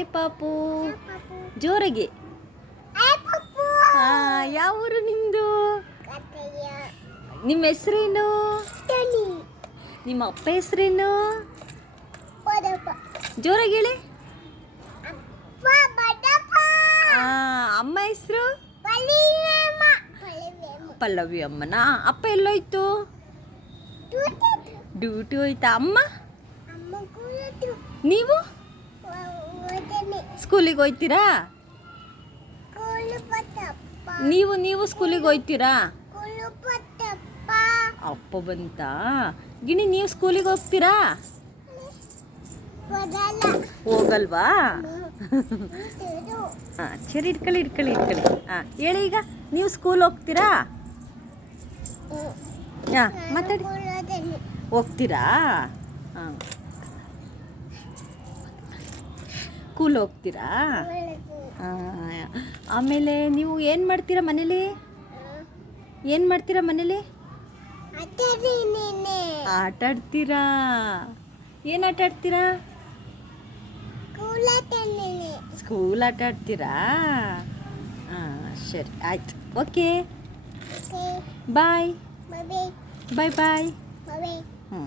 Hi ಪಾಪು ಜೋರಾಗಿ. ಯಾವ ಊರು ನಿಮ್ಮದು? ನಿಮ್ಮ ಹೆಸ್ರೇನು? ನಿಮ್ಮ ಅಪ್ಪ ಹೆಸ್ರೇನು? ಜೋರಾಗಿ ಹೇಳಿ. ಅಮ್ಮ ಹೆಸರು ಪಲ್ಲವಿ ಅಮ್ಮನಾ? ಅಪ್ಪ ಎಲ್ಲೋಯ್ತು? ಡ್ಯೂಟಿ ಹೋಯ್ತಾ? ಅಮ್ಮ ನೀವು ಸ್ಕೂಲಿಗೆ ಹೋಯ್ತೀರಾ? ನೀವು ಸ್ಕೂಲಿಗೆ ಹೋಯ್ತೀರಾ? ಅಪ್ಪ ಬಂತಾ? ಗಿಣಿ ನೀವು ಸ್ಕೂಲಿಗೆ ಹೋಗ್ತೀರಾ? ಹೋಗಲ್ವಾ? ಹಾಂ ಸರಿ, ಇಟ್ಕೊಳ್ಳಿ. ಹಾಂ ಹೇಳಿ, ಈಗ ನೀವು ಸ್ಕೂಲ್ ಹೋಗ್ತೀರಾ? ಹಾಂ ಮಾತಾಡಿ. ಹೋಗ್ತೀರಾ? ಹಾಂ ಸ್ಕೂಲ್ ಹೋಗ್ತೀರಾ? ಆಮೇಲೆ ನೀವು ಏನು ಮಾಡ್ತೀರಾ ಮನೇಲಿ? ಆಟ ಆಡ್ತೀರಾ? ಏನು ಆಟ ಆಡ್ತೀರಾ? ಸ್ಕೂಲ್ ಆಟ ಆಡ್ತೀರಾ? ಹಾಂ ಸರಿ ಆಯ್ತು. Okay bye. ಬಾಯ್. ಹ್ಞೂ